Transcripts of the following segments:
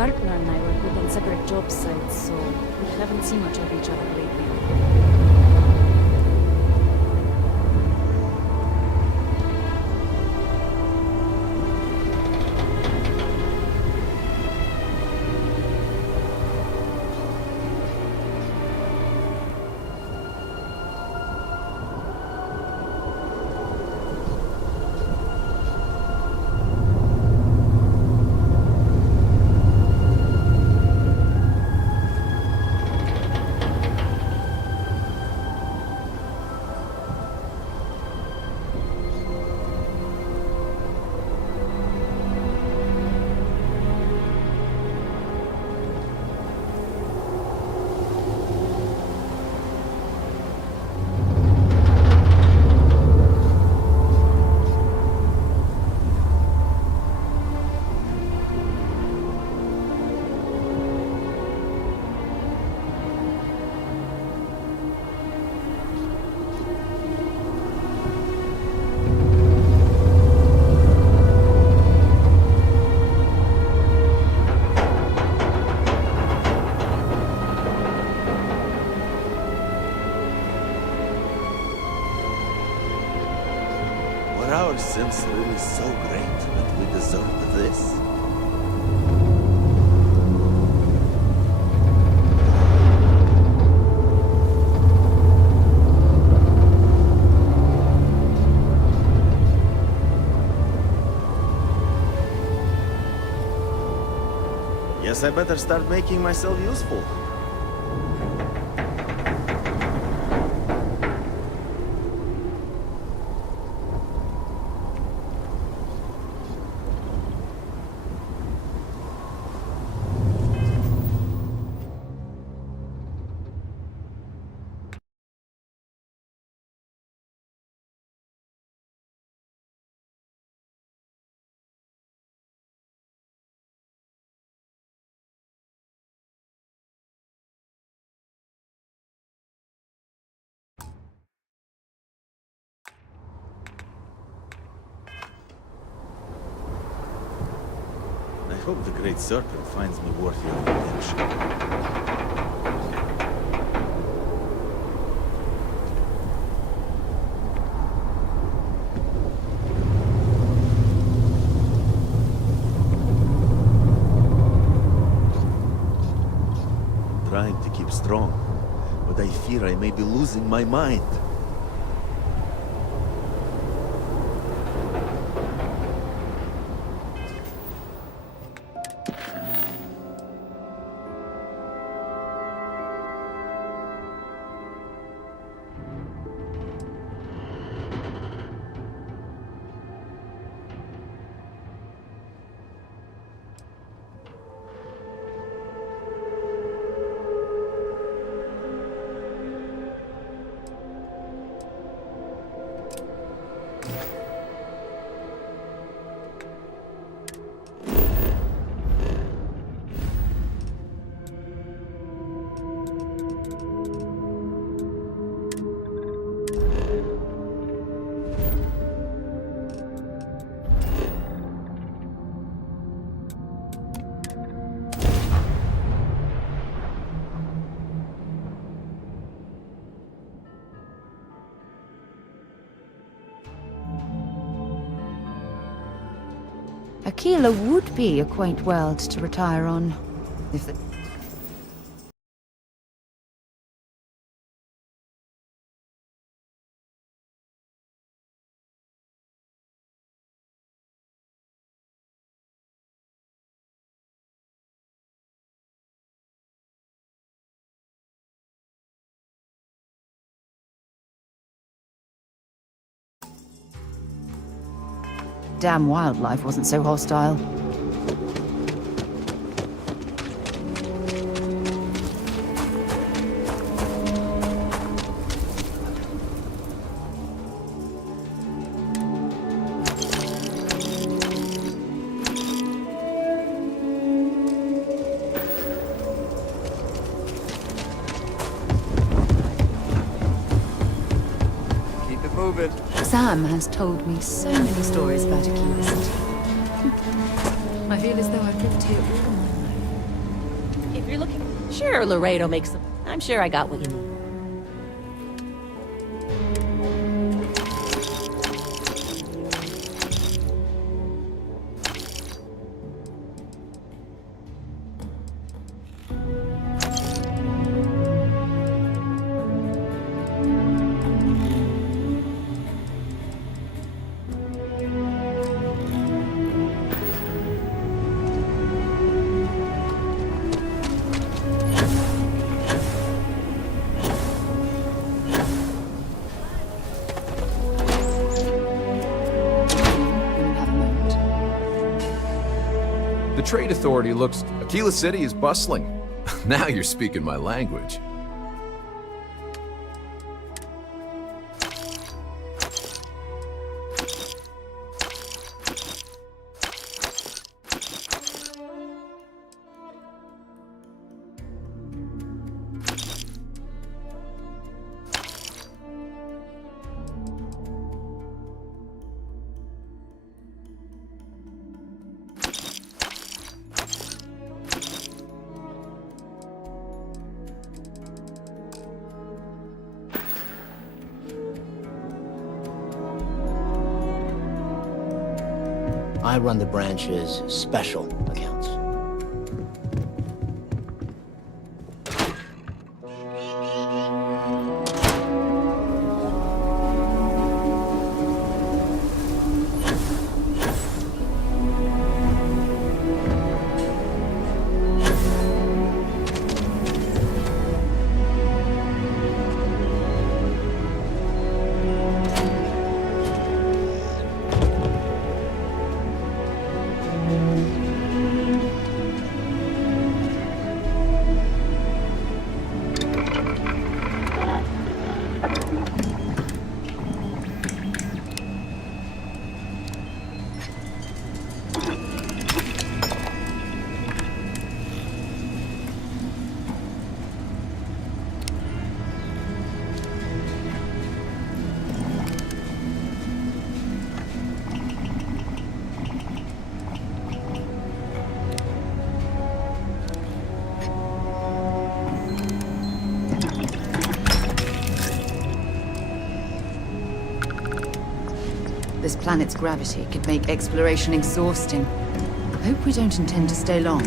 partner and I work within separate job sites, so we haven't seen much of each other lately. Were our sins really so great that we deserved this? Guess I better start making myself useful. I hope the Great Serpent finds me worthy of redemption. Trying to keep strong, but I fear I may be losing my mind. Aquila would be a quaint world to retire on, if the... Damn wildlife wasn't so hostile. Moving. Sam has told me so many stories about Aquila City. I feel as though I've lived here all my life. You're looking... Sure, Laredo makes them. I'm sure I got what you need. When you have a moment. The Trade Authority looks... Aquila City is bustling. Now you're speaking my language. I run the branch's special accounts. This planet's gravity could make exploration exhausting. I hope we don't intend to stay long.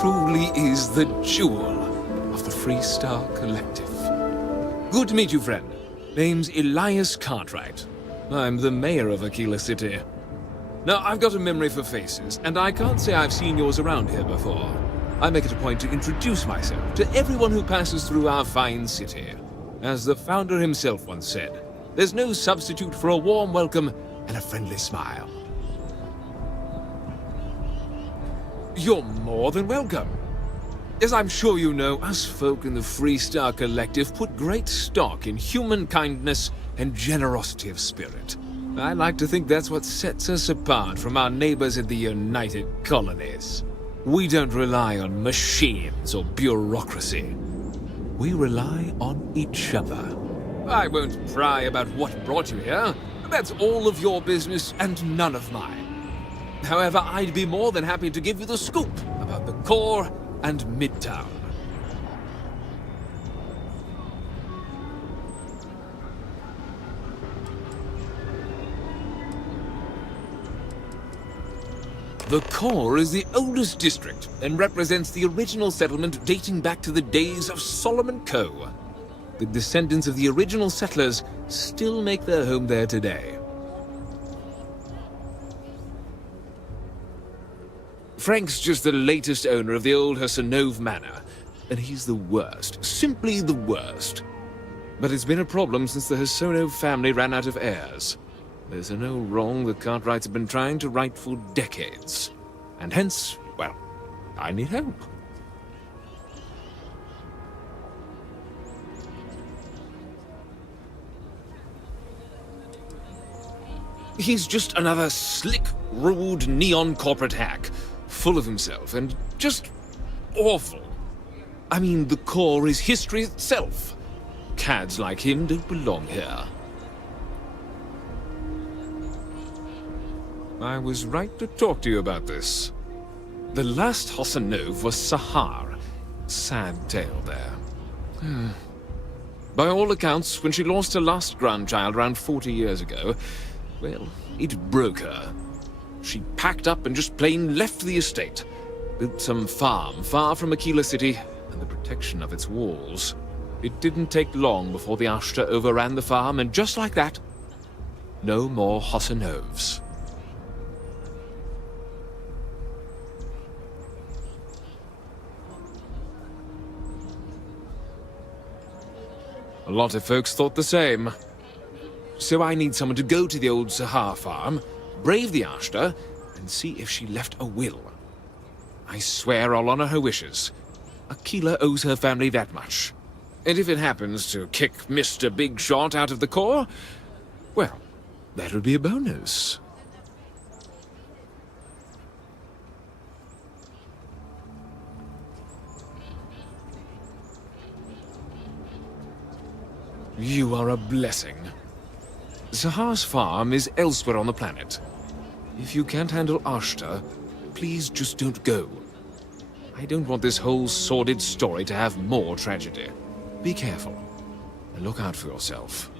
Truly is the jewel of the Freestar Collective. Good to meet you, friend. Name's Elias Cartwright. I'm the mayor of Aquila City. Now, I've got a memory for faces, and I can't say I've seen yours around here before. I make it a point to introduce myself to everyone who passes through our fine city. As the founder himself once said, there's no substitute for a warm welcome and a friendly smile. You're more than welcome. As I'm sure you know, us folk in the Freestar Collective put great stock in human kindness and generosity of spirit. I like to think that's what sets us apart from our neighbors in the United Colonies. We don't rely on machines or bureaucracy. We rely on each other. I won't pry about what brought you here. That's all of your business and none of mine. However, I'd be more than happy to give you the scoop about the core and Midtown. The core is the oldest district and represents the original settlement dating back to the days of Solomon Coe. The descendants of the original settlers still make their home there today. Frank's just the latest owner of the old Hassanove Manor, and he's the worst, simply the worst. But it's been a problem since the Hassanove family ran out of heirs. There's an old wrong the Cartwrights have been trying to right for decades. And hence, well, I need help. He's just another slick, rude, neon corporate hack, full of himself and just awful. I mean, the core is history itself. Cads like him don't belong here. I was right to talk to you about this. The last Hassanove was Sahar. Sad tale there. By all accounts, when she lost her last grandchild around 40 years ago, well, it broke her. She packed up and just plain left the estate. Built some farm far from Aquila City and the protection of its walls. It didn't take long before the Ashta overran the farm, and just like that, no more Hassanoves. A lot of folks thought the same. So I need someone to go to the old Sahar farm, brave the Ashta, and see if she left a will. I swear I'll honor her wishes. Aquila owes her family that much. And if it happens to kick Mr. Big Shot out of the core, well, that would be a bonus. You are a blessing. Sahar's farm is elsewhere on the planet. If you can't handle Ashta, please just don't go. I don't want this whole sordid story to have more tragedy. Be careful, and look out for yourself.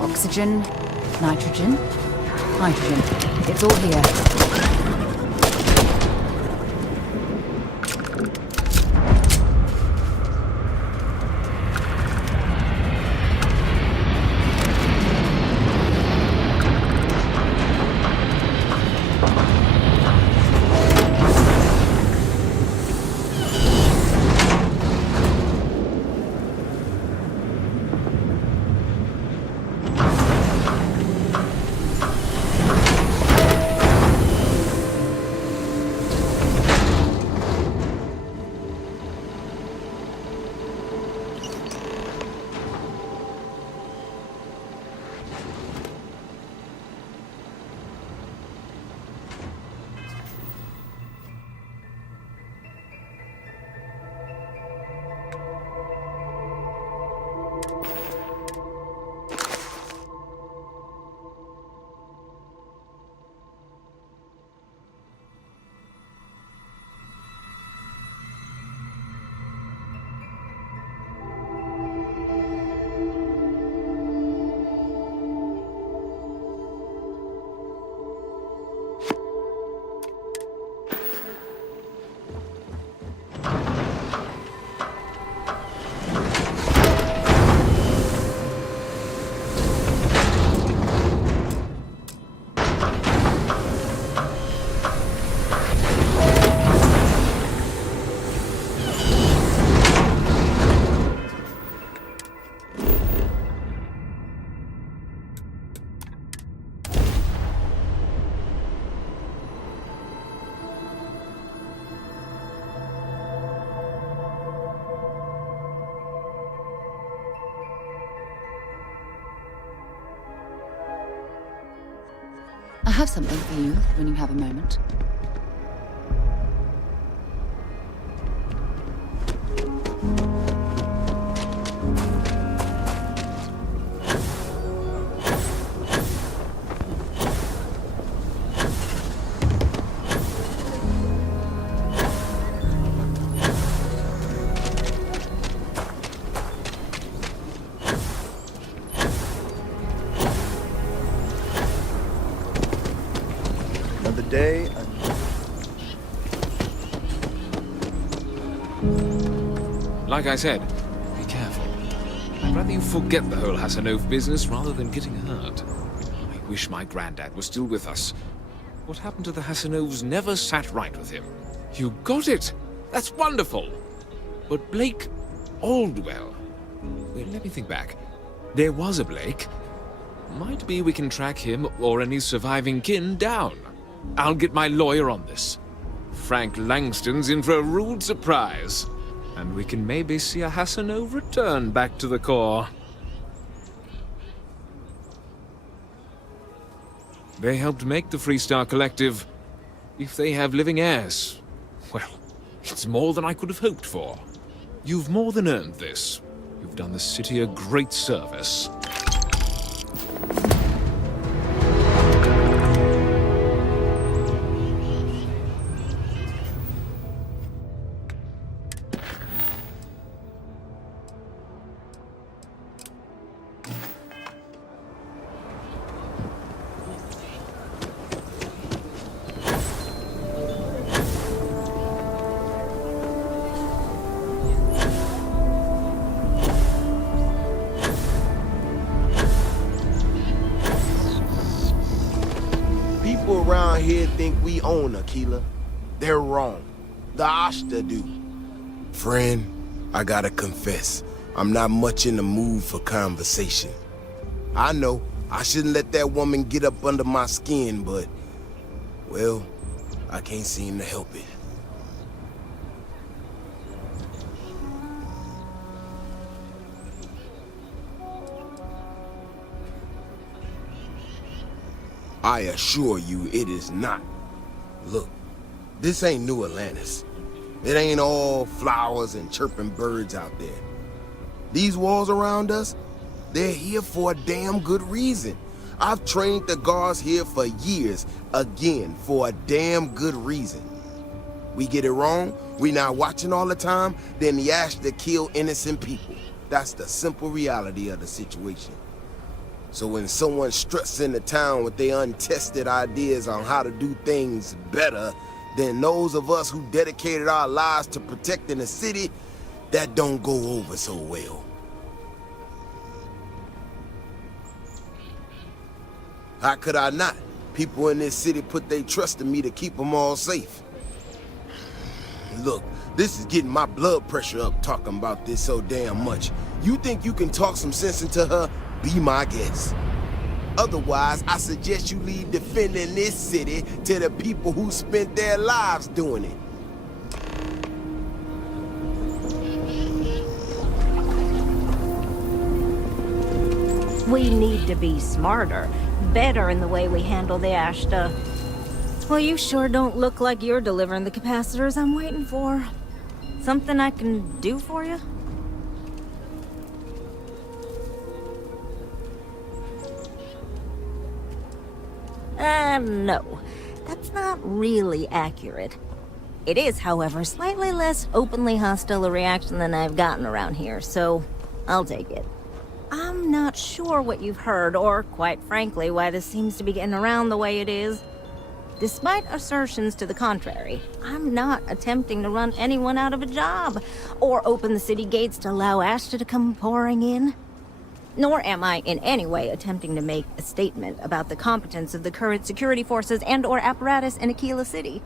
Oxygen, nitrogen, hydrogen. It's all here. have something for you when you have a moment. Another day, Like I said, be careful. I'd rather you forget the whole Hassanov business rather than getting hurt. I wish my granddad was still with us. What happened to the Hassanovs never sat right with him. You got it! That's wonderful! But Blake Aldwell... Wait, let me think back. There was a Blake. Might be we can track him or any surviving kin down. I'll get my lawyer on this. Frank Langston's in for a rude surprise. And we can maybe see a Hassanov return back to the core. They helped make the Freestar Collective. If they have living heirs, well, it's more than I could have hoped for. You've more than earned this. You've done the city a great service. people around here think we own Aquila. They're wrong. The Ashta do. Friend, I gotta confess, I'm not much in the mood for conversation. I know, I shouldn't let that woman get up under my skin, but, well, I can't seem to help it. I assure you it is not. Look, this ain't New Atlantis. It ain't all flowers and chirping birds out there. These walls around us, they're here for a damn good reason. I've trained the guards here for years, again, for a damn good reason. We get it wrong, we not watching all the time, then the ash to kill innocent people. That's the simple reality of the situation. So when someone struts into town with their untested ideas on how to do things better than those of us who dedicated our lives to protecting the city, that don't go over so well. How could I not? People in this city put their trust in me to keep them all safe. Look, this is getting my blood pressure up talking about this so damn much. You think you can talk some sense into her? Be my guest. Otherwise, I suggest you leave defending this city to the people who spent their lives doing it. We need to be smarter, better in the way we handle the Ashta. Well, you sure don't look like you're delivering the capacitors I'm waiting for. Something I can do for you? No. That's not really accurate. It is, however, slightly less openly hostile a reaction than I've gotten around here, so I'll take it. I'm not sure what you've heard, or, quite frankly, why this seems to be getting around the way it is. Despite assertions to the contrary, I'm not attempting to run anyone out of a job, or open the city gates to allow Ashta to come pouring in. Nor am I in any way attempting to make a statement about the competence of the current security forces and/or apparatus in Aquila City.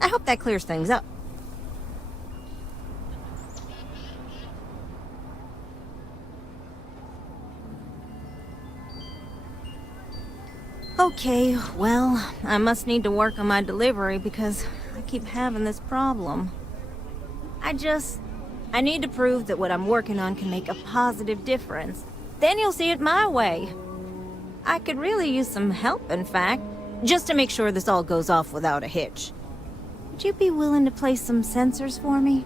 I hope that clears things up. Okay, well, I must need to work on my delivery because I keep having this problem. I need to prove that what I'm working on can make a positive difference. Then you'll see it my way. I could really use some help, in fact. Just to make sure this all goes off without a hitch. Would you be willing to place some sensors for me?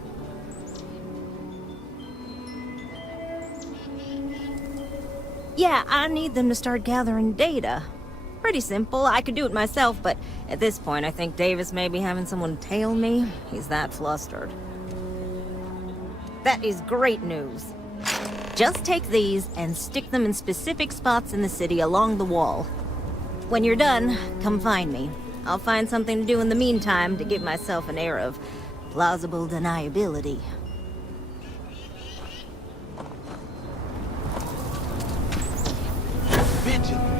Yeah, I need them to start gathering data. Pretty simple. I could do it myself, but at this point I think Davis may be having someone tail me. He's that flustered. That is great news. Just take these and stick them in specific spots in the city along the wall. When you're done, come find me. I'll find something to do in the meantime to give myself an air of plausible deniability. Vigilance.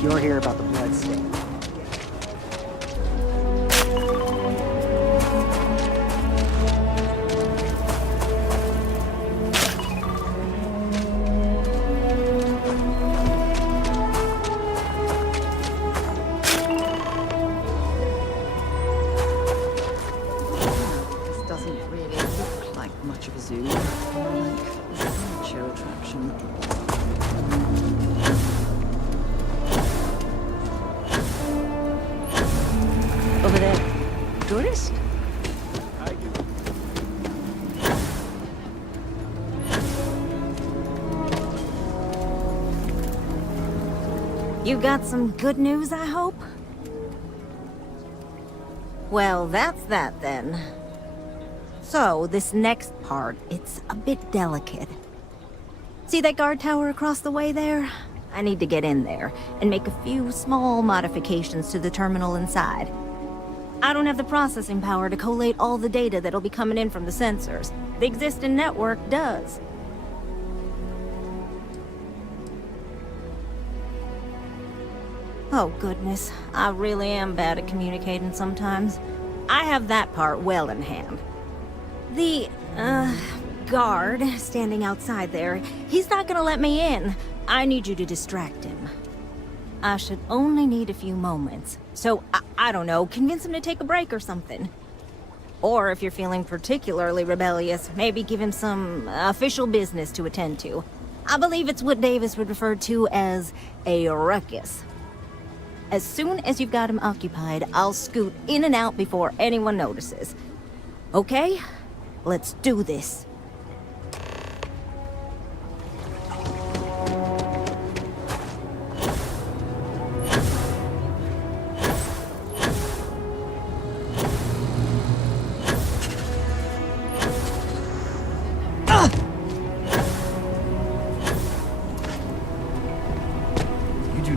You're here about the blood stain. This doesn't really look like much of a zoo. More like a show attraction. Over there. Tourist? You got some good news, I hope? Well, that's that then. So, this next part, it's a bit delicate. See that guard tower across the way there? I need to get in there and make a few small modifications to the terminal inside. I don't have the processing power to collate all the data that'll be coming in from the sensors. The existing network does. Oh goodness, I really am bad at communicating sometimes. I have that part well in hand. The, guard standing outside there, he's not gonna let me in. I need you to distract him. I should only need a few moments. So, I don't know, convince him to take a break or something. Or if you're feeling particularly rebellious, maybe give him some official business to attend to. I believe it's what Davis would refer to as a ruckus. As soon as you've got him occupied, I'll scoot in and out before anyone notices. Okay? Let's do this.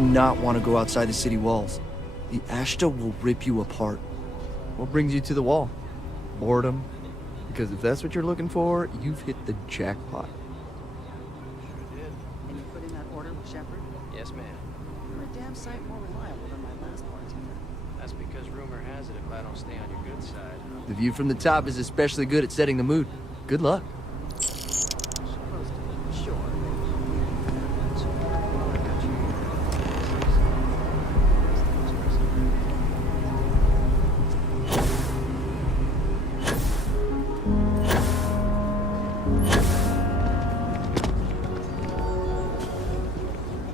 Not want to go outside the city walls. The Ashta will rip you apart. What brings you to the wall? Boredom? Because if that's what you're looking for, you've hit the jackpot. Can you put in that order with Shepard? Yes, ma'am. You're a damn sight more reliable than my last bartender. That's because rumor has it if I don't stay on your good side. The view from the top is especially good at setting the mood. Good luck.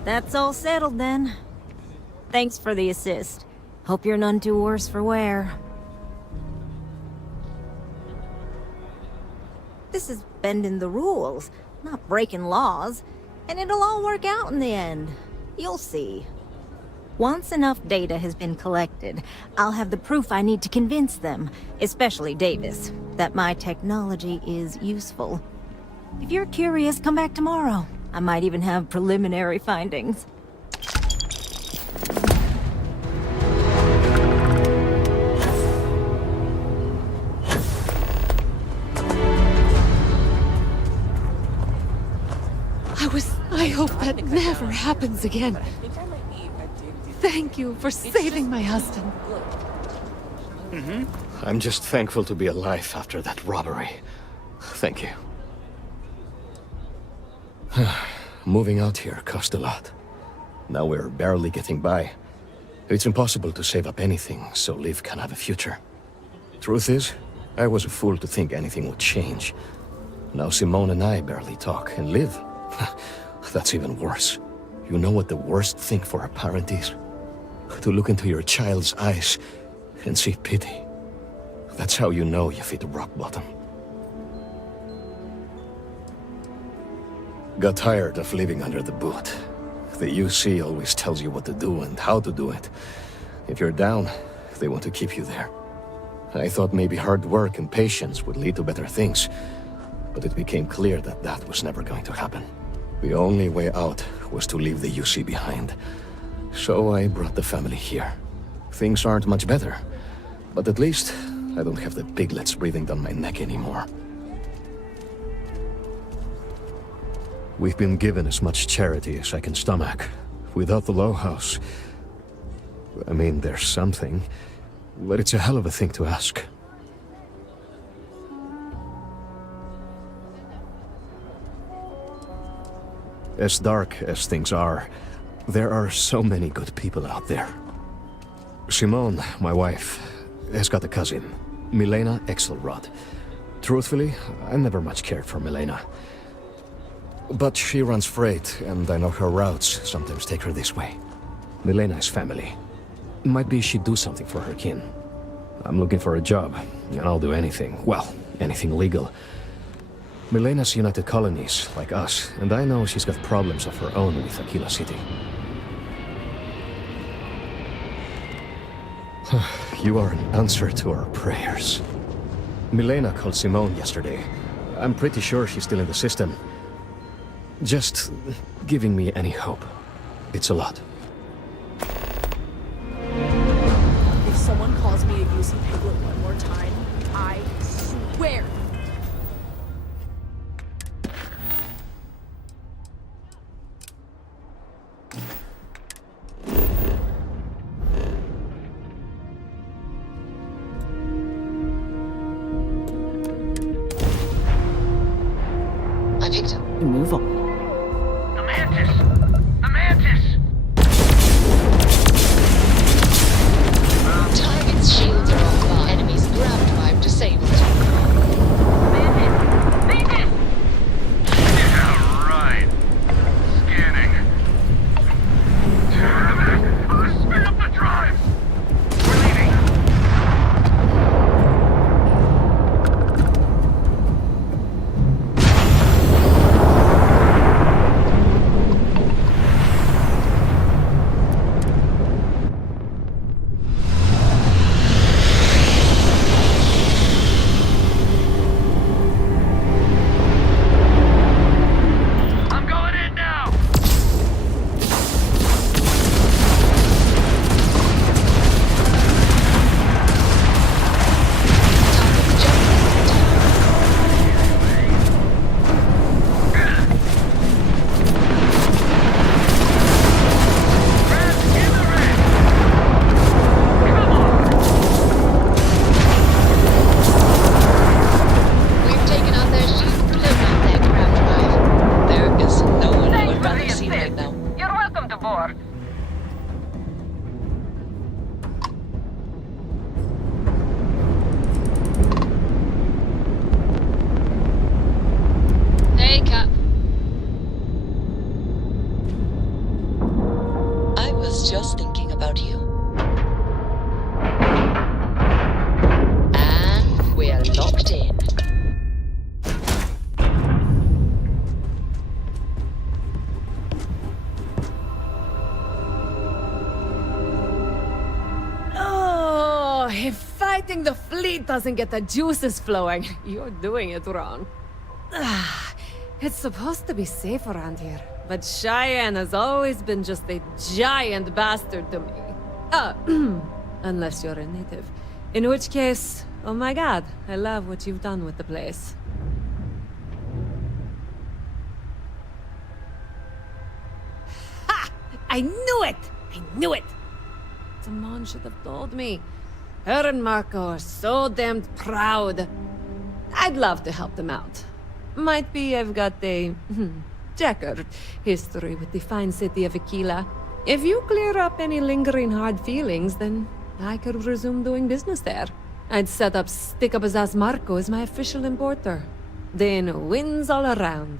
That's all settled then. Thanks for the assist. Hope you're none too worse for wear. This is bending the rules, not breaking laws, and it'll all work out in the end. You'll see. Once enough data has been collected, I'll have the proof I need to convince them, especially Davis, that my technology is useful. If you're curious, come back tomorrow. I might even have preliminary findings. I hope that never happens again. Thank you for saving my husband. I'm just thankful to be alive after that robbery. Thank you. Moving out here cost a lot. Now we're barely getting by. It's impossible to save up anything so Liv can have a future. Truth is, I was a fool to think anything would change. Now Simone and I barely talk, and Liv? That's even worse. You know what the worst thing for a parent is? To look into your child's eyes and see pity. That's how you know you've hit rock bottom. Got tired of living under the boot. The UC always tells you what to do and how to do it. If you're down, they want to keep you there. I thought maybe hard work and patience would lead to better things, but it became clear that that was never going to happen. The only way out was to leave the UC behind. So I brought the family here. Things aren't much better, but at least I don't have the piglets breathing down my neck anymore. We've been given as much charity as I can stomach. Without the Low House, I mean, there's something, but it's a hell of a thing to ask. As dark as things are, there are so many good people out there. Simone, my wife, has got a cousin, Milena Exelrod. Truthfully, I never much cared for Milena. But she runs freight, and I know her routes sometimes take her this way. Milena is family. Might be she'd do something for her kin. I'm looking for a job, and I'll do anything. Well, anything legal. Milena's United Colonies, like us, and I know she's got problems of her own with Aquila City. You are an answer to our prayers. Milena called Simone yesterday. I'm pretty sure she's still in the system. Just giving me any hope. It's a lot. If someone calls me a UC piglet one more time, I swear. I picked up. Move on. The Mantis! The Mantis! Target's shields are offline. Enemy's ground drive disabled. Mantis! Yeah, right. Scanning. Damn it! Speed up the drive! We're leaving. Just thinking about you. And we're locked in. Oh, if fighting the fleet doesn't get the juices flowing, you're doing it wrong. It's supposed to be safe around here. But Cheyenne has always been just a giant bastard to me. Unless you're a native. In which case, oh my god, I love what you've done with the place. Ha! I knew it! I knew it! Simone should have told me. Her and Marco are so damned proud. I'd love to help them out. Might be I've got a checkered history with the fine city of Aquila. If you clear up any lingering hard feelings, then I could resume doing business there. I'd set up Stick Up His Ass Marco as my official importer. Then wins all around.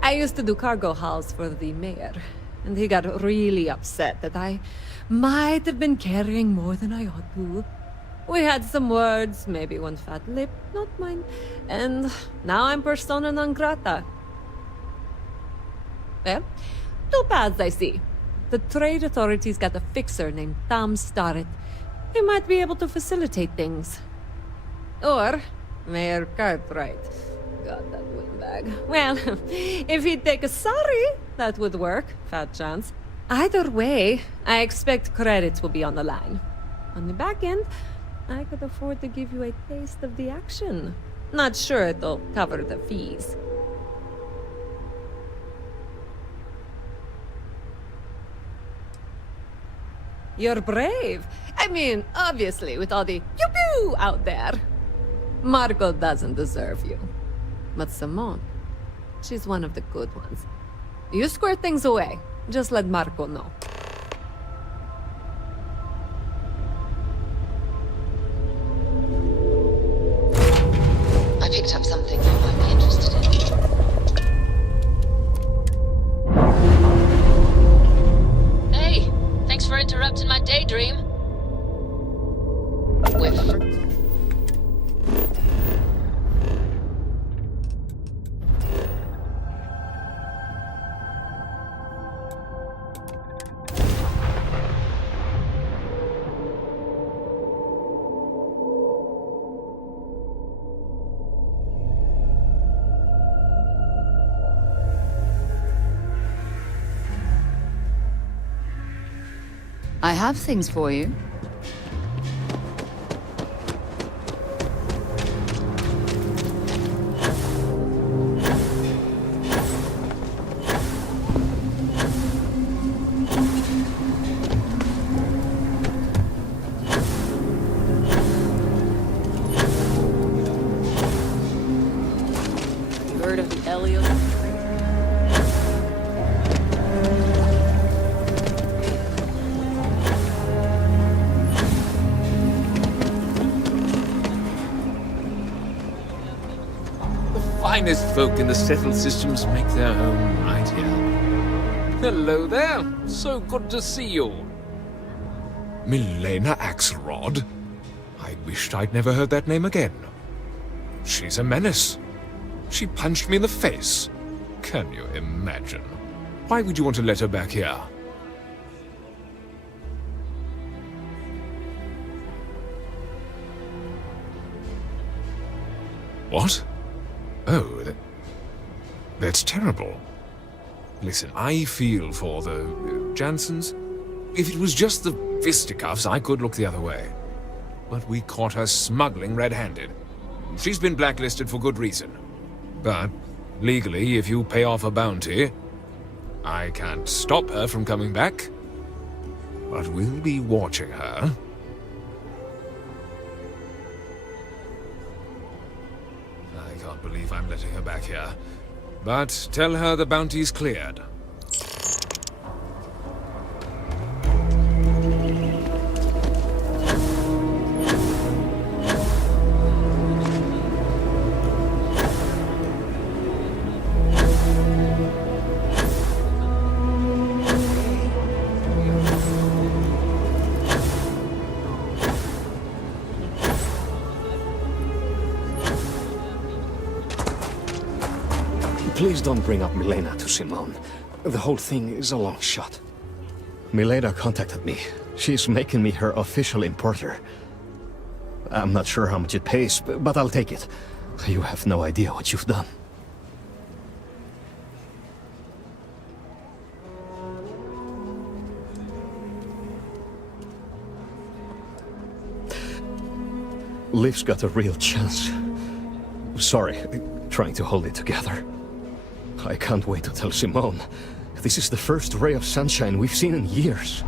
I used to do cargo hauls for the mayor, and he got really upset that I might have been carrying more than I ought to. We had some words, maybe one fat lip, not mine, and now I'm persona non grata. Well, two paths I see. The trade authorities got a fixer named Tom Starrett. He might be able to facilitate things. Or Mayor Cartwright. God, that windbag. Well, if he'd take a sorry, that would work. Fat chance. Either way, I expect credits will be on the line. On the back end, I could afford to give you a taste of the action. Not sure it'll cover the fees. You're brave. I mean, obviously, with all the pew-pew out there. Marco doesn't deserve you. But Simone, she's one of the good ones. You square things away. Just let Marco know. I picked up something you might be interested in. Hey, thanks for interrupting my daydream. I have things for you. You heard of the Elliot? Finest folk in the settled systems make their home right here. Hello there. So good to see you. Milena Axelrod? I wished I'd never heard that name again. She's a menace. She punched me in the face. Can you imagine? Why would you want to let her back here? What? Oh, that's terrible. Listen, I feel for the Jansons. If it was just the fisticuffs, I could look the other way. But we caught her smuggling red-handed. She's been blacklisted for good reason. But, legally, if you pay off a bounty, I can't stop her from coming back. But we'll be watching her. I can't believe I'm letting her back here. But tell her the bounty's cleared. Please don't bring up Milena to Simone. The whole thing is a long shot. Milena contacted me. She's making me her official importer. I'm not sure how much it pays, but I'll take it. You have no idea what you've done. Liv's got a real chance. Sorry, trying to hold it together. I can't wait to tell Simone. This is the first ray of sunshine we've seen in years.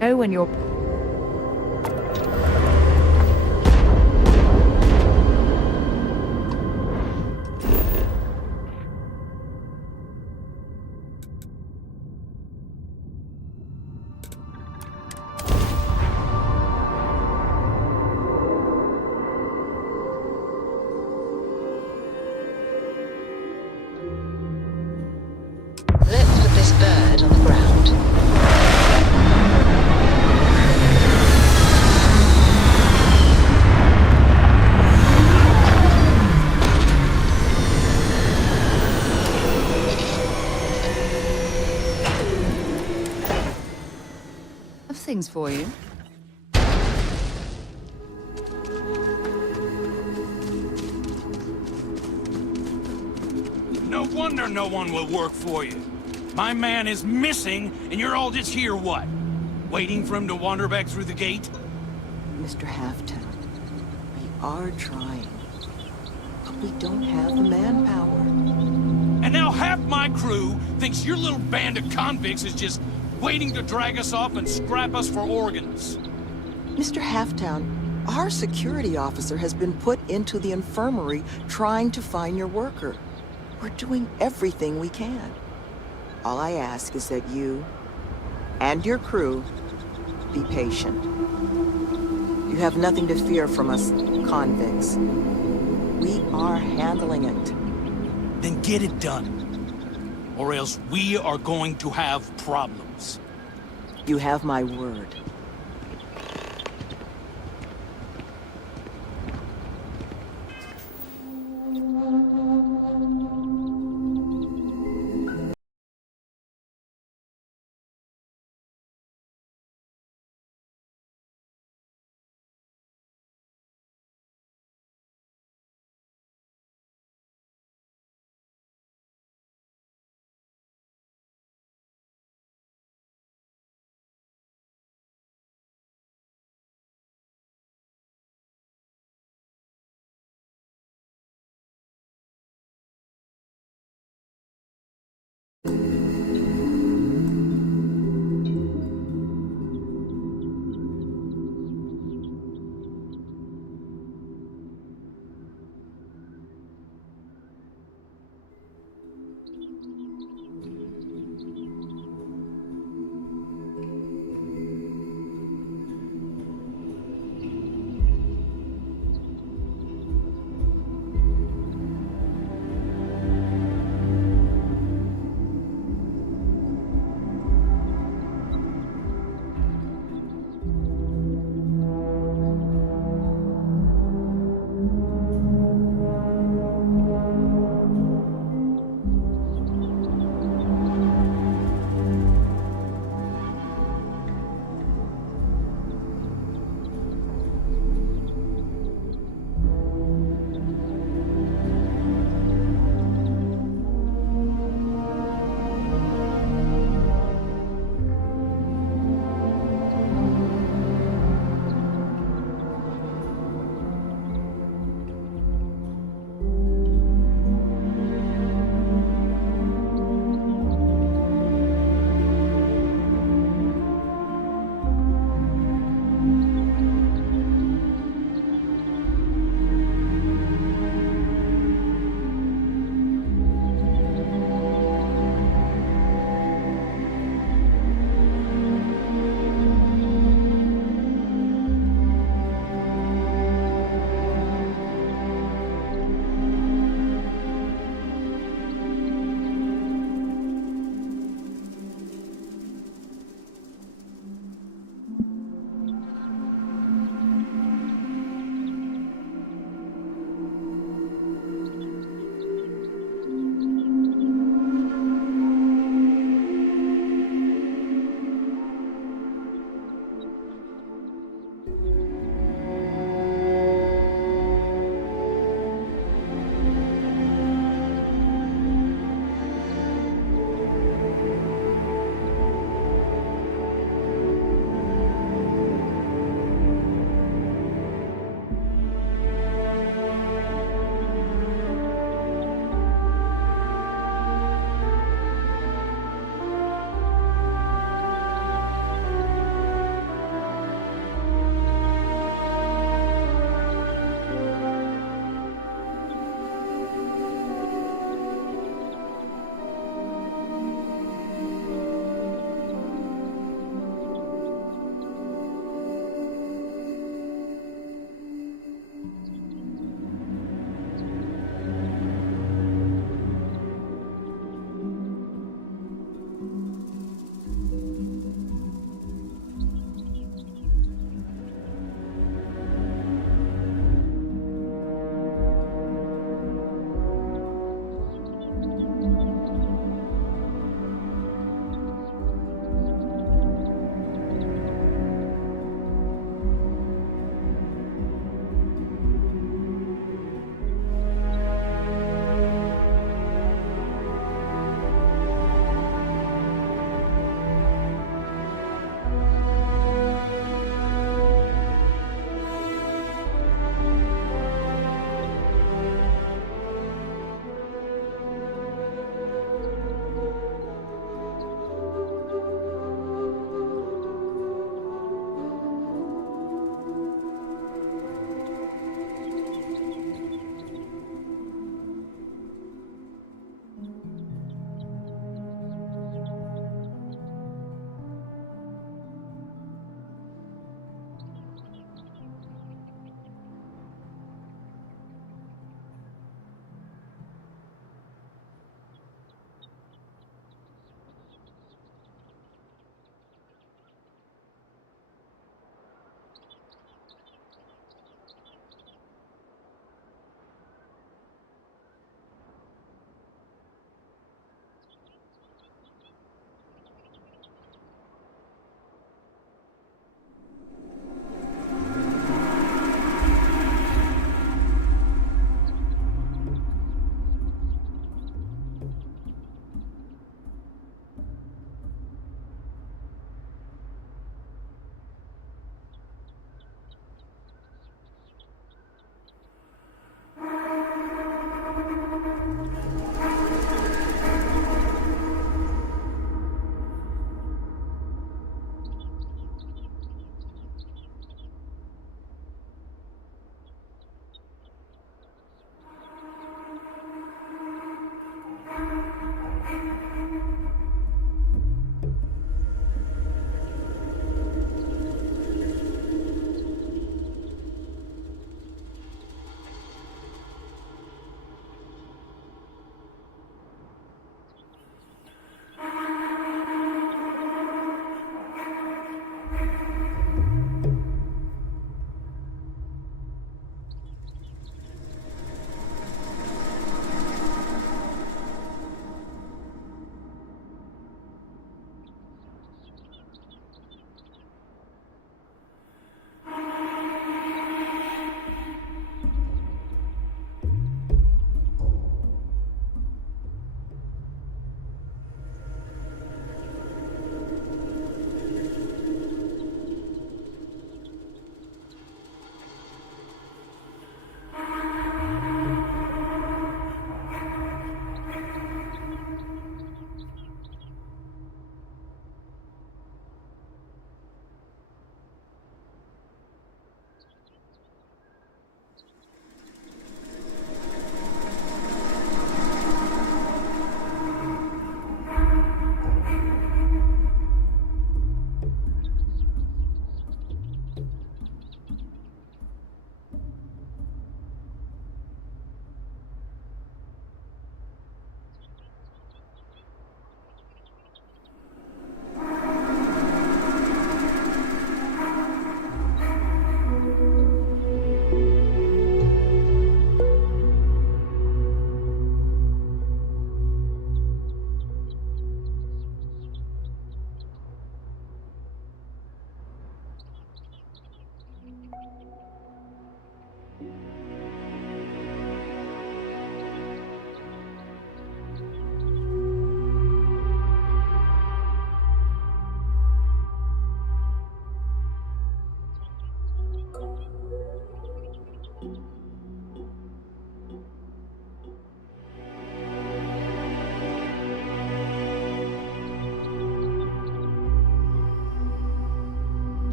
Know when you're... Let's put this bird on the ground. Have things for you. No wonder no one will work for you. My man is missing, and you're all just here, what? Waiting for him to wander back through the gate? Mr. Halfton, we are trying, but we don't have the manpower. And now half my crew thinks your little band of convicts is just waiting to drag us off and scrap us for organs. Mr. Halftown, our security officer has been put into the infirmary trying to find your worker. We're doing everything we can. All I ask is that you and your crew be patient. You have nothing to fear from us convicts. We are handling it. Then get it done. Or else we are going to have problems. You have my word.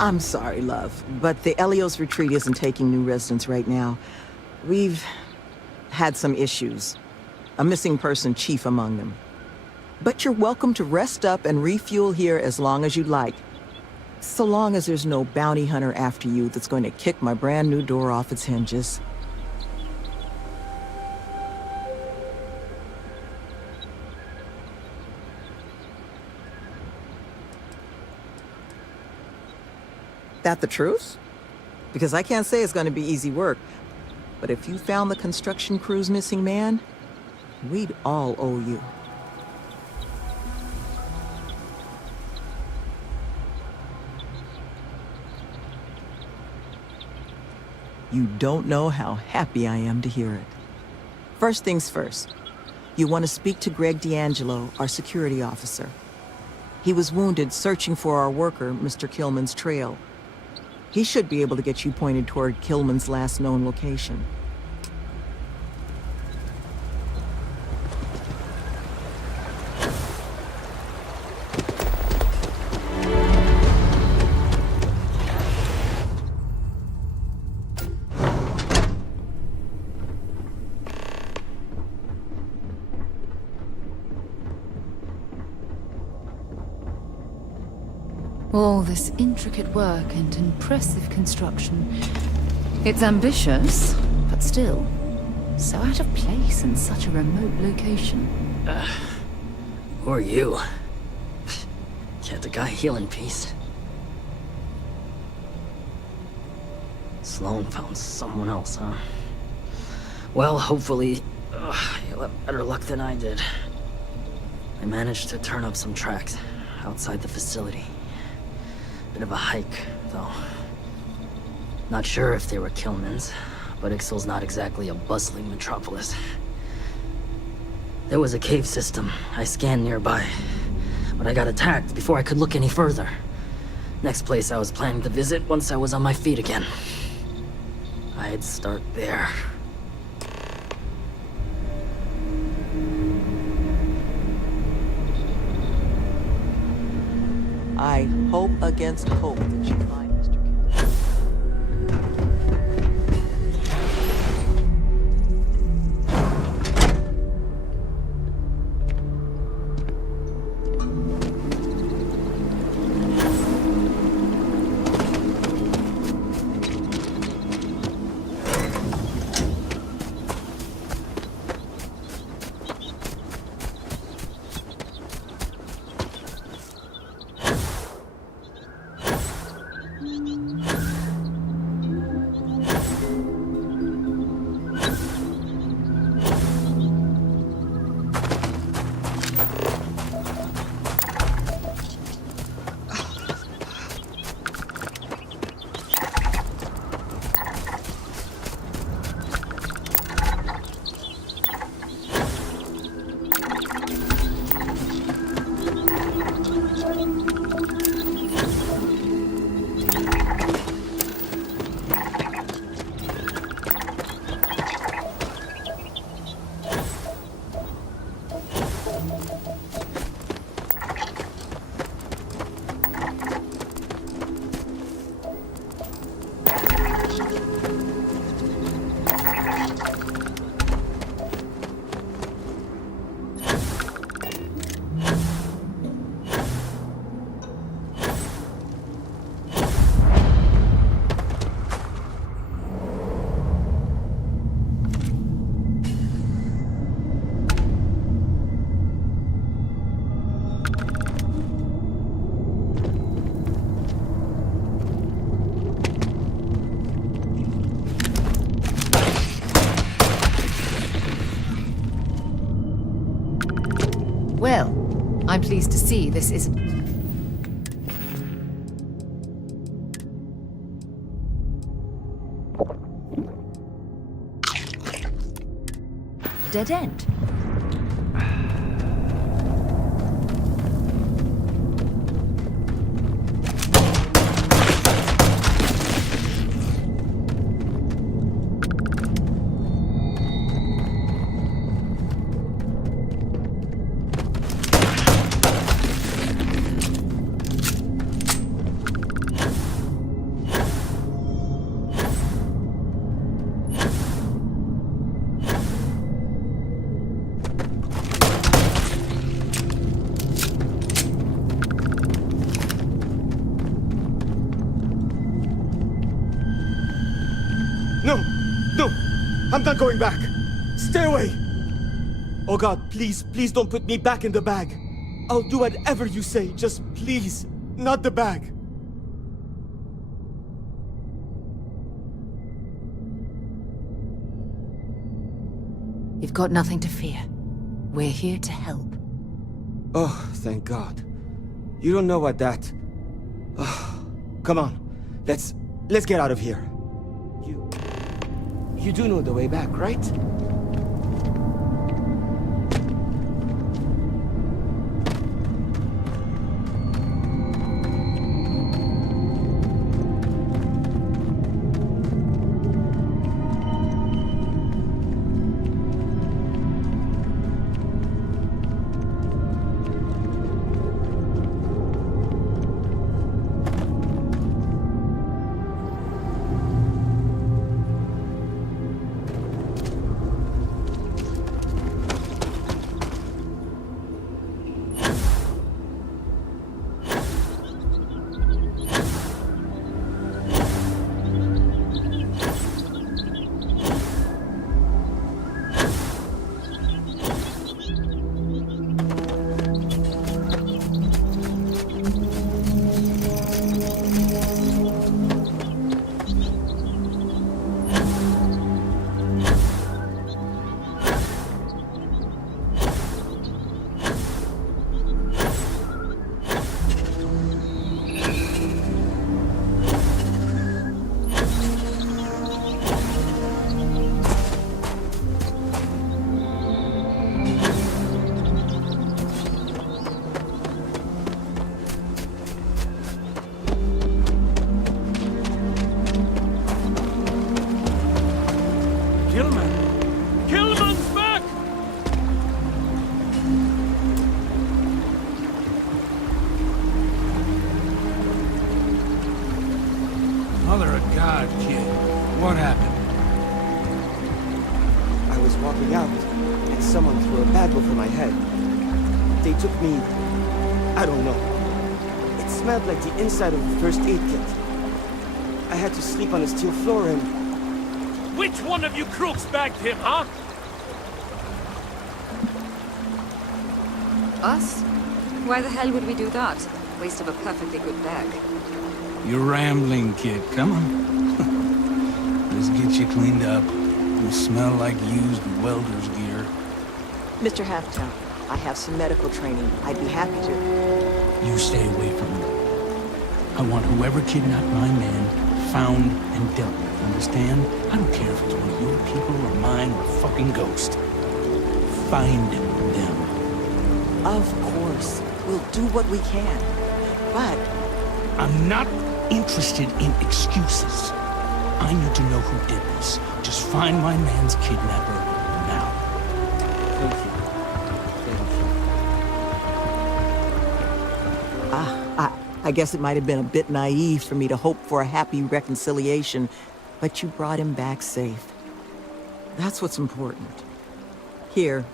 I'm sorry, love, but the Elios retreat isn't taking new residents right now. We've had some issues. A missing person chief among them. But you're welcome to rest up and refuel here as long as you'd like. So long as there's no bounty hunter after you that's going to kick my brand new door off its hinges. That the truth? Because I can't say it's going to be easy work. But if you found the construction crew's missing man, we'd all owe you. You don't know how happy I am to hear it. First things first, you want to speak to Greg D'Angelo, our security officer. He was wounded searching for our worker, Mr. Kilman's trail. He should be able to get you pointed toward Kilman's last known location. All this intricate work and impressive construction. It's ambitious, but still, so out of place in such a remote location. Who are you? Can't the guy heal in peace? Sloan found someone else, huh? Well, hopefully, you'll have better luck than I did. I managed to turn up some tracks outside the facility. Bit of a hike, though. Not sure if they were Kilman's, but Ixtal's not exactly a bustling metropolis. There was a cave system I scanned nearby, but I got attacked before I could look any further. Next place I was planning to visit once I was on my feet again. I'd start there. I hope against hope that you find Mr. Kilman. Well, I'm pleased to see this isn't... dead end. I'm not going back. Stay away. Oh God, please, please don't put me back in the bag. I'll do whatever you say, just please, not the bag. You've got nothing to fear. We're here to help. Oh, thank God. You don't know what that... Oh, come on, let's get out of here. You do know the way back, right? Mother of God, kid. What happened? I was walking out, and someone threw a bag over my head. They took me... I don't know. It smelled like the inside of the first aid kit. I had to sleep on a steel floor and... Which one of you crooks bagged him, huh? Us? Why the hell would we do that? Waste of a perfectly good bag. You're rambling, kid. Come on. Let's get you cleaned up. You smell like used welder's gear. Mr. Halftown, I have some medical training. I'd be happy to. You stay away from him. I want whoever kidnapped my man found and dealt with, understand? I don't care if it's one of your people or mine or a fucking ghost. Find them. Of course. We'll do what we can. But... I'm not interested in excuses. I need to know who did this. Just find my man's kidnapper now. Thank you. I guess it might have been a bit naive for me to hope for a happy reconciliation, but you brought him back safe. That's what's important. Here,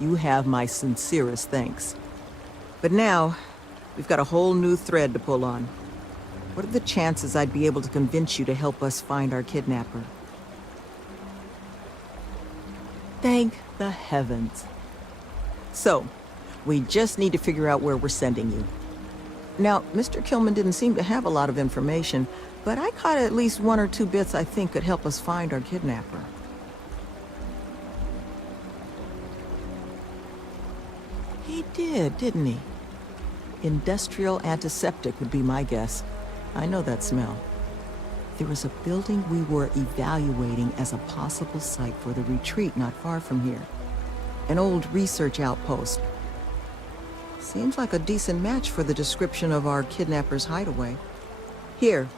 you have my sincerest thanks. But now, we've got a whole new thread to pull on. What are the chances I'd be able to convince you to help us find our kidnapper? Thank the heavens. So, we just need to figure out where we're sending you. Now, Mr. Kilman didn't seem to have a lot of information, but I caught at least one or two bits I think could help us find our kidnapper. He did, didn't he? Industrial antiseptic would be my guess. I know that smell. There was a building we were evaluating as a possible site for the retreat not far from here. An old research outpost. Seems like a decent match for the description of our kidnapper's hideaway. Here,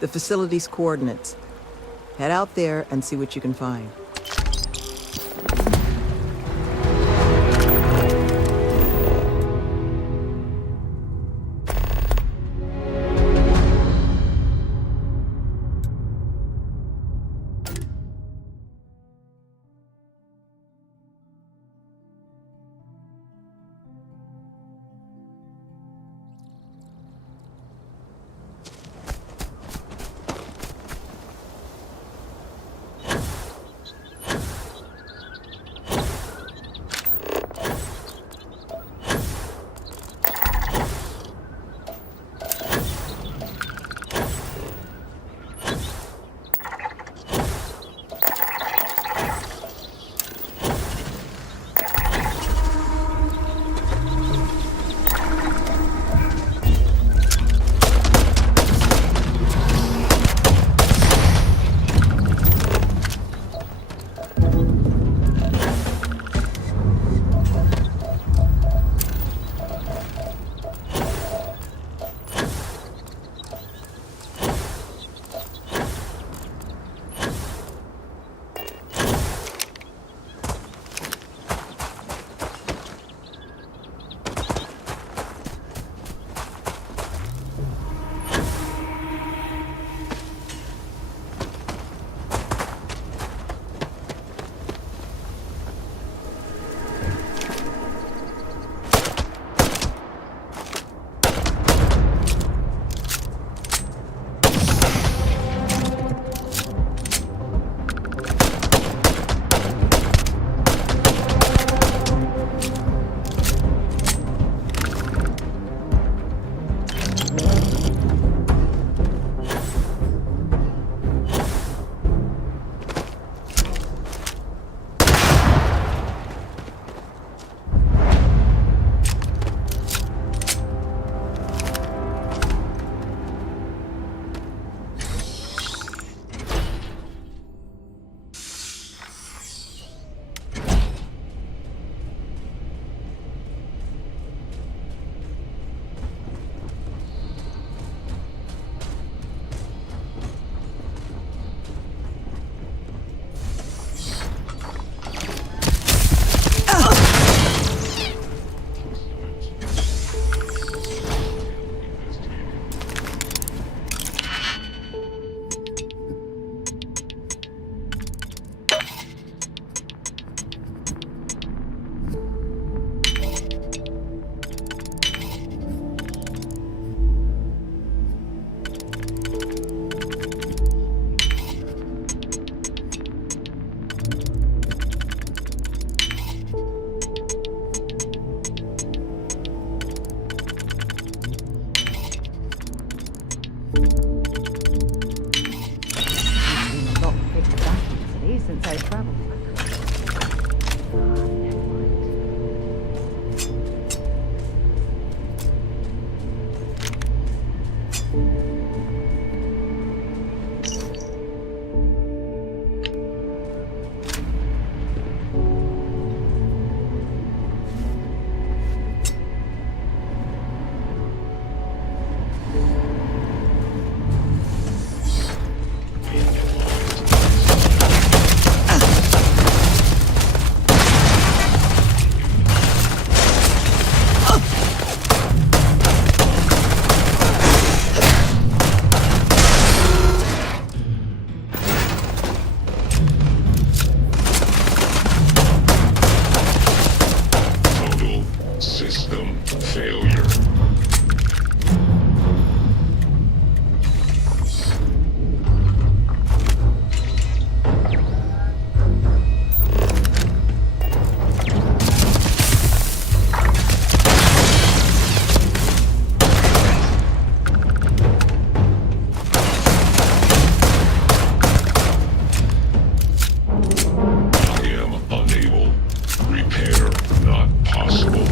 the facility's coordinates. Head out there and see what you can find. since I traveled. System failure. I am unable. Repair not possible.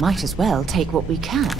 Might as well take what we can.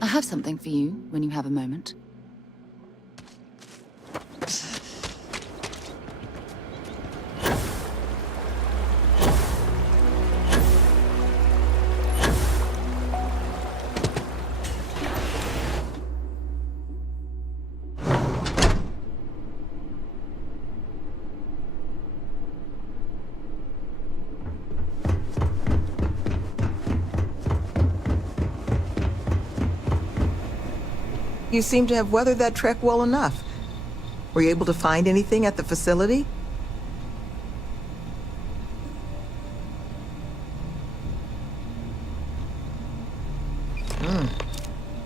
I have something for you when you have a moment. You seem to have weathered that trek well enough. Were you able to find anything at the facility?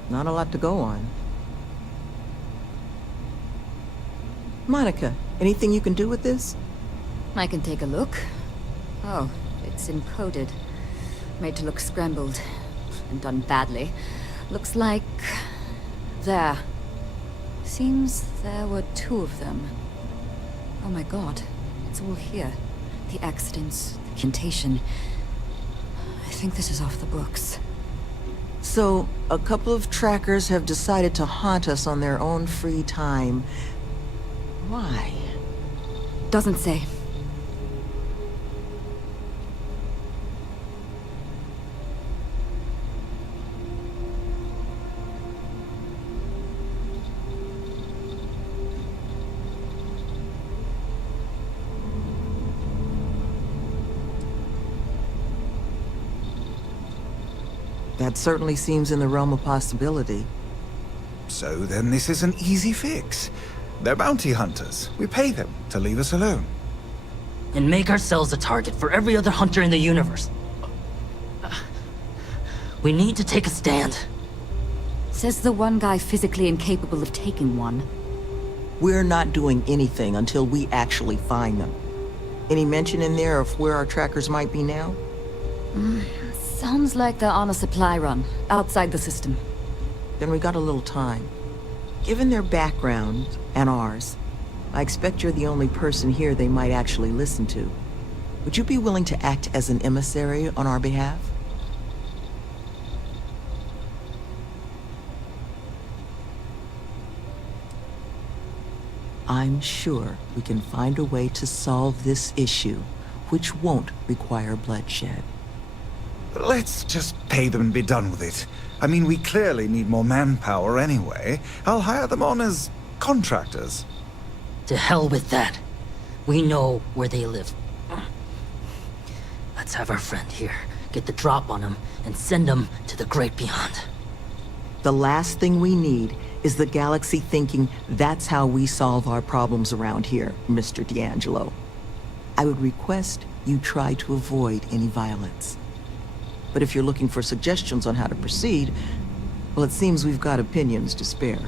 Not a lot to go on. Monica, anything you can do with this? I can take a look. Oh, it's encoded. Made to look scrambled. And done badly. Looks like... there. Seems there were 2 of them. Oh my god. It's all here. The accidents, the contagion. I think this is off the books. So, a couple of trackers have decided to haunt us on their own free time. Why? Doesn't say. That certainly seems in the realm of possibility. So then this is an easy fix. They're bounty hunters. We pay them to leave us alone. And make ourselves a target for every other hunter in the universe. We need to take a stand. Says the one guy physically incapable of taking one. We're not doing anything until we actually find them. Any mention in there of where our trackers might be now? Sounds like they're on a supply run, outside the system. Then we got a little time. Given their background, and ours, I expect you're the only person here they might actually listen to. Would you be willing to act as an emissary on our behalf? I'm sure we can find a way to solve this issue, which won't require bloodshed. Let's just pay them and be done with it. I mean, we clearly need more manpower anyway. I'll hire them on as contractors. To hell with that. We know where they live. Let's have our friend here get the drop on them and send them to the great beyond. The last thing we need is the galaxy thinking that's how we solve our problems around here, Mr. D'Angelo. I would request you try to avoid any violence. But if you're looking for suggestions on how to proceed, well, it seems we've got opinions to spare.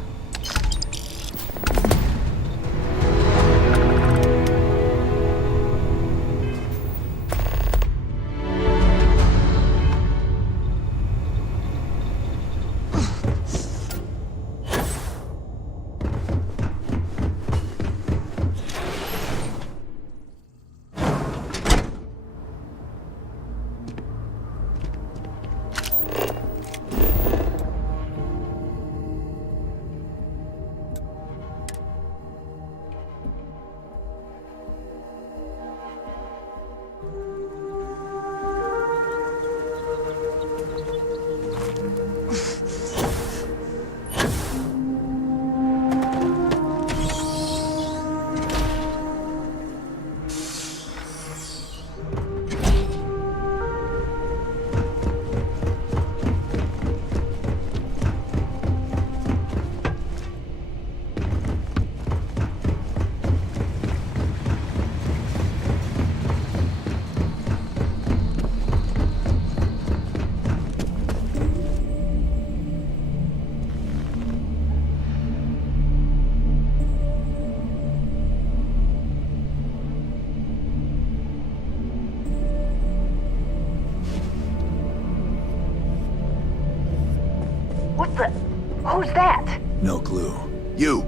Who's that? No clue. You!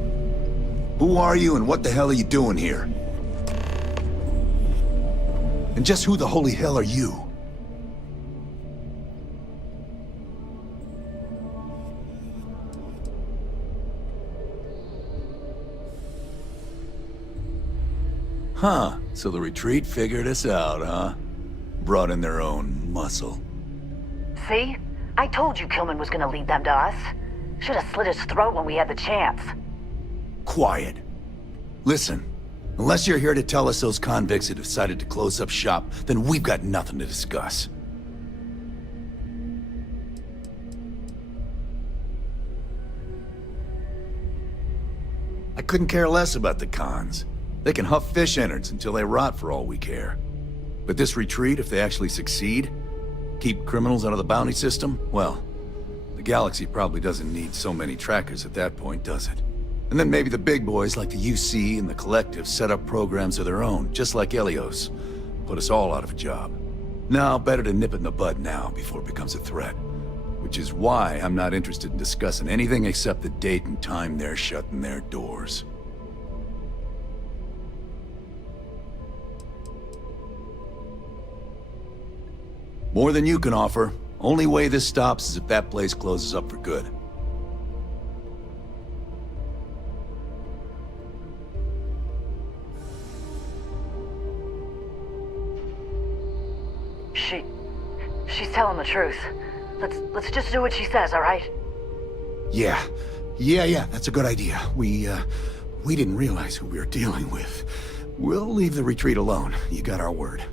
Who are you and what the hell are you doing here? And just who the holy hell are you? Huh, so the retreat figured us out, huh? Brought in their own muscle. See? I told you Kilman was gonna lead them to us. Should have slit his throat when we had the chance. Quiet. Listen, unless you're here to tell us those convicts have decided to close up shop, then we've got nothing to discuss. I couldn't care less about the cons. They can huff fish innards until they rot for all we care. But this retreat, if they actually succeed, keep criminals out of the bounty system, well, the galaxy probably doesn't need so many trackers at that point, does it? And then maybe the big boys like the UC and the Collective set up programs of their own, just like Helios. Put us all out of a job. Now, better to nip it in the bud now before it becomes a threat. Which is why I'm not interested in discussing anything except the date and time they're shutting their doors. More than you can offer. Only way this stops is if that place closes up for good. She's telling the truth. Let's just do what she says, all right? Yeah, that's a good idea. We didn't realize who we were dealing with. We'll leave the retreat alone. You got our word.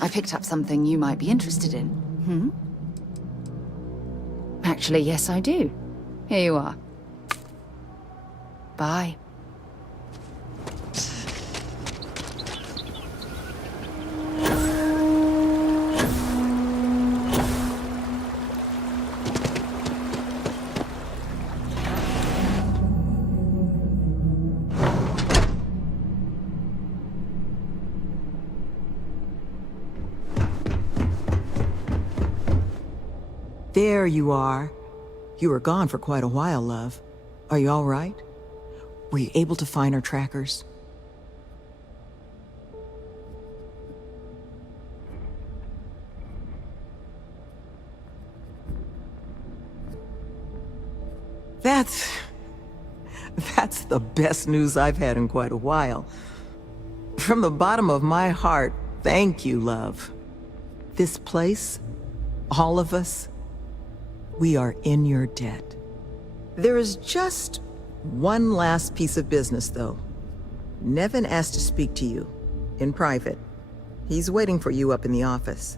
I picked up something you might be interested in. Actually, yes, I do. Here you are. Bye. There you are. You were gone for quite a while, love. Are you all right? Were you able to find our trackers? That's the best news I've had in quite a while. From the bottom of my heart, thank you, love. This place, all of us, we are in your debt. There is just one last piece of business, though. Nevin asked to speak to you, in private. He's waiting for you up in the office.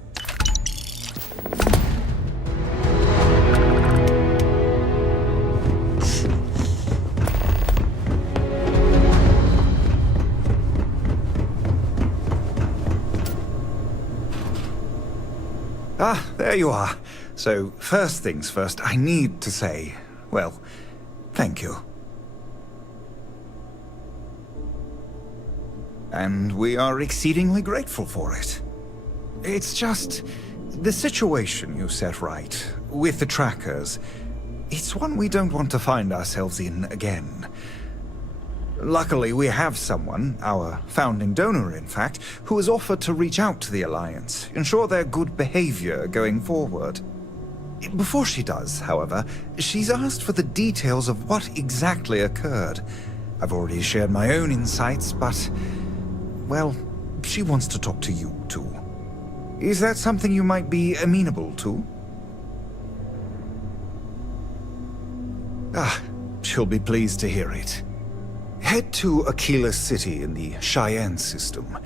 Ah, there you are. So, first things first, I need to say, well, thank you. And we are exceedingly grateful for it. It's just, the situation you set right, with the trackers, it's one we don't want to find ourselves in again. Luckily, we have someone, our founding donor in fact, who has offered to reach out to the Alliance, ensure their good behavior going forward. Before she does, however, she's asked for the details of what exactly occurred. I've already shared my own insights, but, well, she wants to talk to you too. Is that something you might be amenable to? Ah, she'll be pleased to hear it. Head to Aquila City in the Cheyenne system.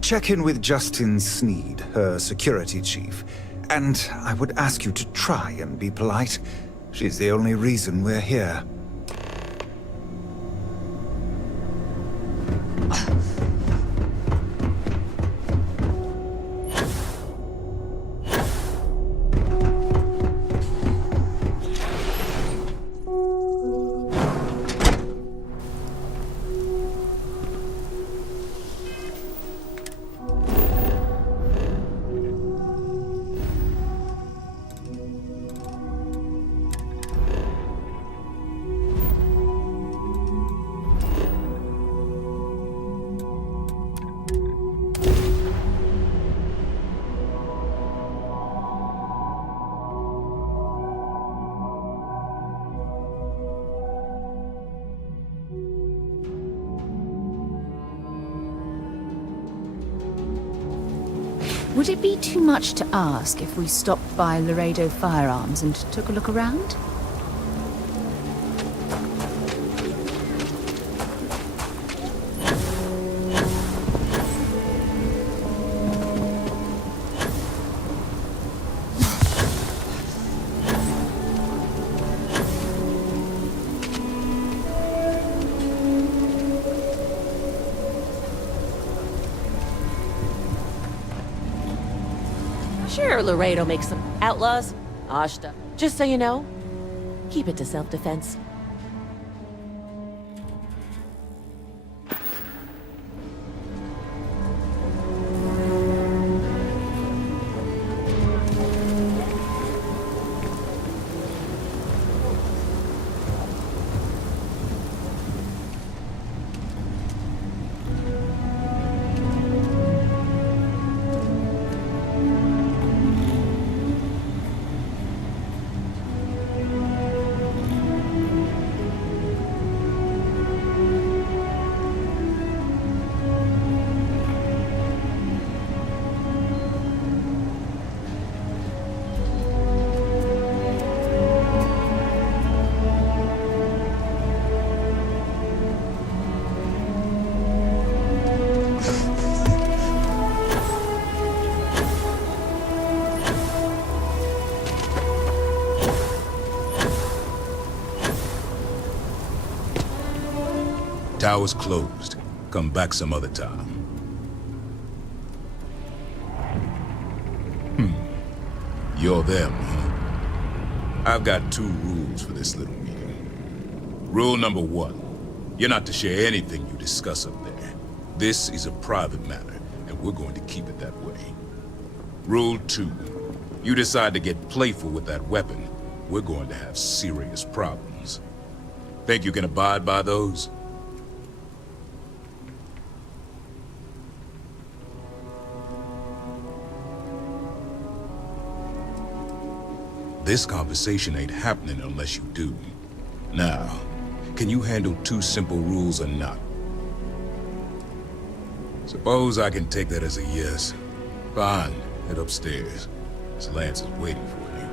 Check in with Justin Sneed, her security chief. And I would ask you to try and be polite. She's the only reason we're here. Would it be too much to ask if we stopped by Laredo Firearms and took a look around? Sure, Laredo makes some outlaws. Ashta. Just so you know, keep it to self-defense. Tower's closed. Come back some other time. You're them, huh? I've got 2 rules for this little meeting. Rule number 1, you're not to share anything you discuss up there. This is a private matter, and we're going to keep it that way. Rule 2, you decide to get playful with that weapon, we're going to have serious problems. Think you can abide by those? This conversation ain't happening unless you do. Now, can you handle 2 simple rules or not? Suppose I can take that as a yes. Fine, head upstairs. Miss Lance is waiting for you.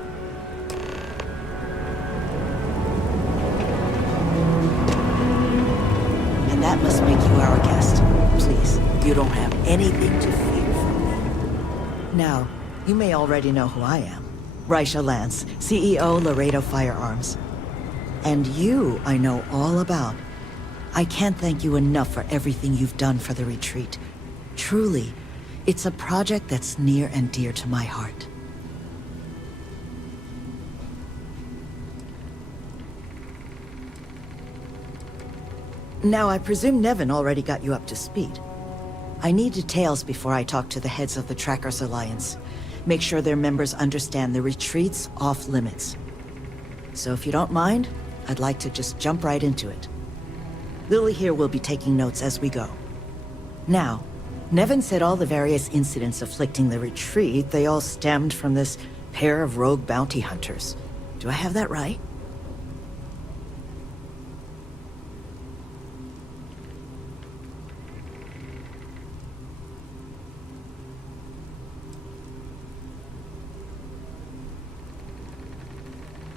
And that must make you our guest. Please, you don't have anything to fear from me. Now, you may already know who I am. Raisha Lance, CEO, Laredo Firearms. And you, I know all about. I can't thank you enough for everything you've done for the retreat. Truly, it's a project that's near and dear to my heart. Now, I presume Nevin already got you up to speed. I need details before I talk to the heads of the Trackers Alliance. Make sure their members understand the retreat's off limits. So if you don't mind, I'd like to just jump right into it. Lily here will be taking notes as we go. Now, Nevin said all the various incidents afflicting the retreat, they all stemmed from this pair of rogue bounty hunters. Do I have that right?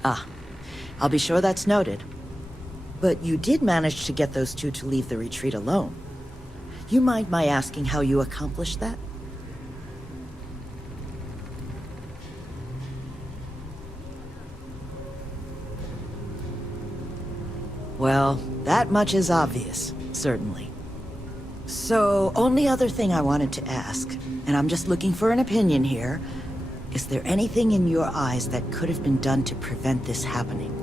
Ah, I'll be sure that's noted. But you did manage to get those 2 to leave the retreat alone. You mind my asking how you accomplished that? Well, that much is obvious, certainly. So, only other thing I wanted to ask, and I'm just looking for an opinion here, is there anything in your eyes that could have been done to prevent this happening?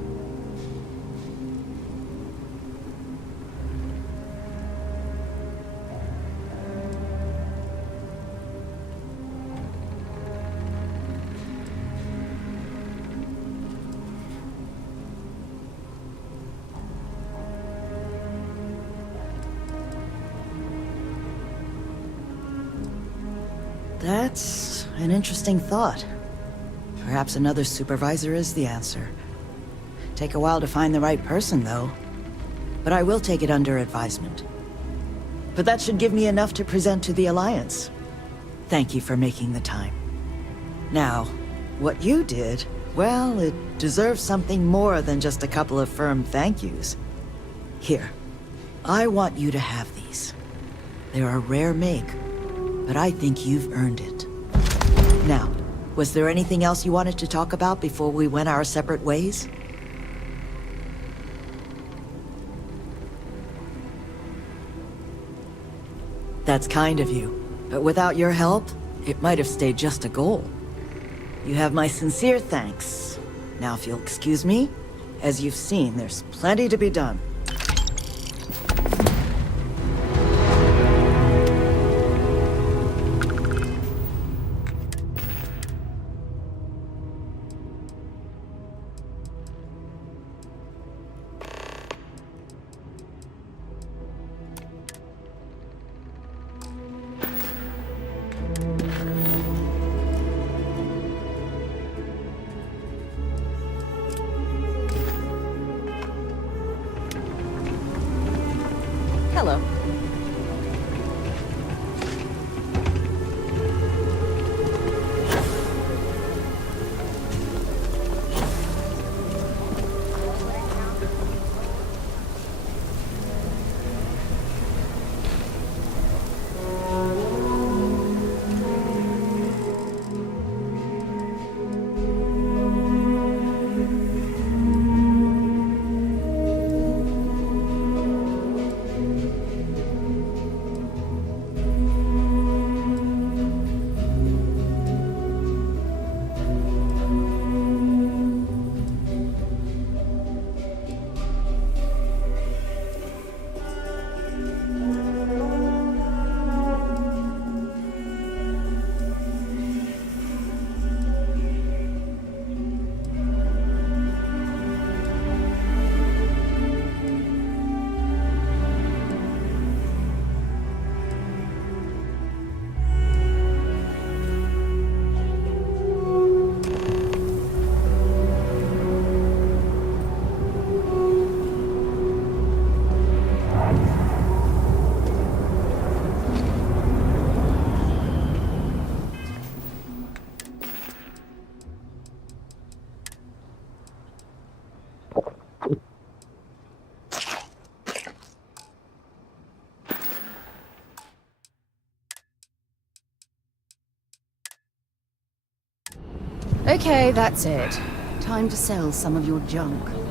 That's an interesting thought. Perhaps another supervisor is the answer. Take a while to find the right person, though. But I will take it under advisement. But that should give me enough to present to the Alliance. Thank you for making the time. Now, what you did, well, it deserves something more than just a couple of firm thank yous. Here, I want you to have these. They're a rare make, but I think you've earned it. Now, was there anything else you wanted to talk about before we went our separate ways? That's kind of you, but without your help, it might have stayed just a goal. You have my sincere thanks. Now if you'll excuse me, as you've seen, there's plenty to be done. Hello. Okay, that's it. Time to sell some of your junk.